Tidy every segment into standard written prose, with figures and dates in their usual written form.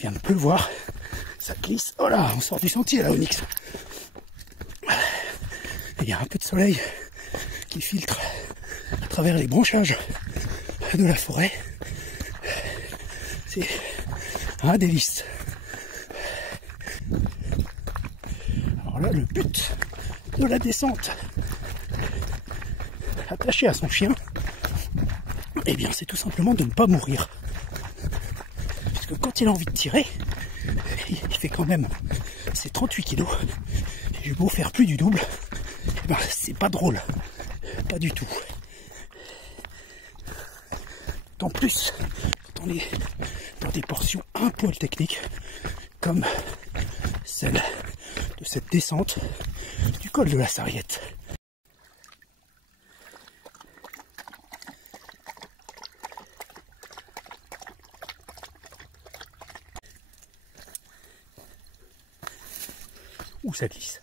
Il vient de pleuvoir, ça glisse. Oh là, on sort du sentier là, Onyx. Il y a un peu de soleil qui filtre à travers les branchages de la forêt. C'est un délice. Alors là, le but de la descente, attaché à son chien, eh bien c'est tout simplement de ne pas mourir. Puisque quand il a envie de tirer, il fait quand même ses 38 kilos. J'ai beau faire plus du double, eh ben c'est pas drôle. Pas du tout. En plus, quand on est dans des portions un poil techniques, comme celle de cette descente du col de la Sarriette. Où ça glisse.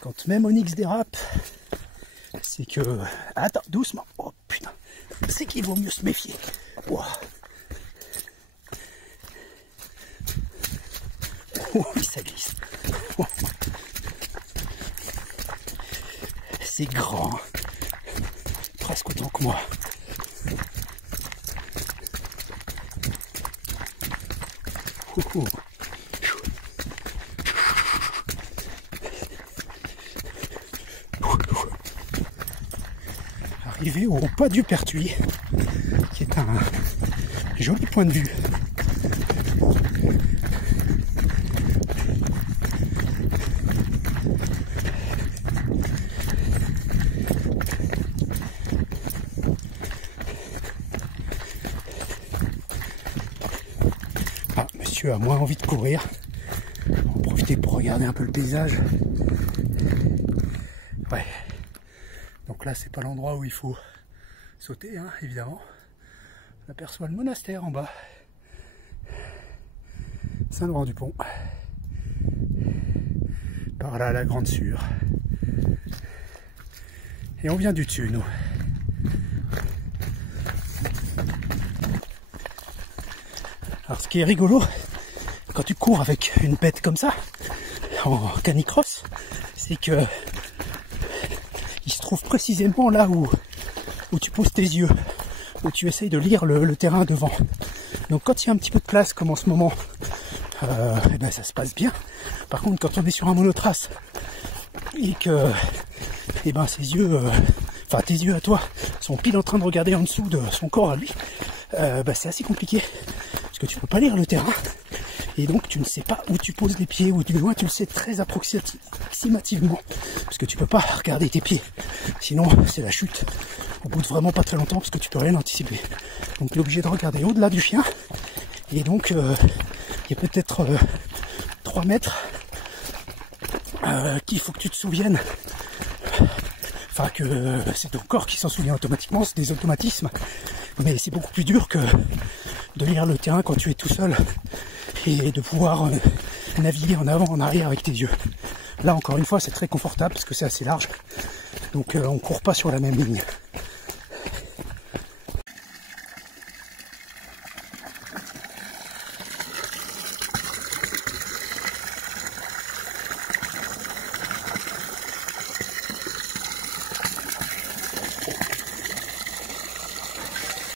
Quand même Onyx dérape, c'est que... Attends, doucement. Oh putain, c'est qu'il vaut mieux se méfier. Wow. Oh oui, ça glisse. Oh. C'est grand. Presque autant que moi. Oh, oh. Arrivé au pas du Pertuis, qui est un joli point de vue. Ah, monsieur a moins envie de courir. On va en profiter pour regarder un peu le paysage. Ouais. Donc là, c'est pas l'endroit où il faut sauter, hein, évidemment. On aperçoit le monastère en bas. Saint-Laurent-du-Pont. Par là, la Grande Sûre. Et on vient du dessus, nous. Alors, ce qui est rigolo, quand tu cours avec une bête comme ça, en canicross, c'est que il se trouve précisément là où tu poses tes yeux, où tu essayes de lire le terrain devant. Donc quand il y a un petit peu de place, comme en ce moment, eh ben ça se passe bien. Par contre, quand on est sur un monotrace et que eh ben ses yeux, enfin tes yeux à toi, sont pile en train de regarder en dessous de son corps à lui, ben c'est assez compliqué parce que tu peux pas lire le terrain. Et donc tu ne sais pas où tu poses les pieds, ou du moins tu le sais très approximativement, parce que tu peux pas regarder tes pieds, sinon c'est la chute au bout de vraiment pas très longtemps, parce que tu peux rien anticiper. Donc tu es obligé de regarder au-delà du chien, et donc il y a peut-être 3 mètres qu'il faut que tu te souviennes, enfin que c'est ton corps qui s'en souvient automatiquement, c'est des automatismes, mais c'est beaucoup plus dur que de lire le terrain quand tu es tout seul, et de pouvoir naviguer en avant, en arrière avec tes yeux. Là encore une fois, c'est très confortable parce que c'est assez large, donc on court pas sur la même ligne.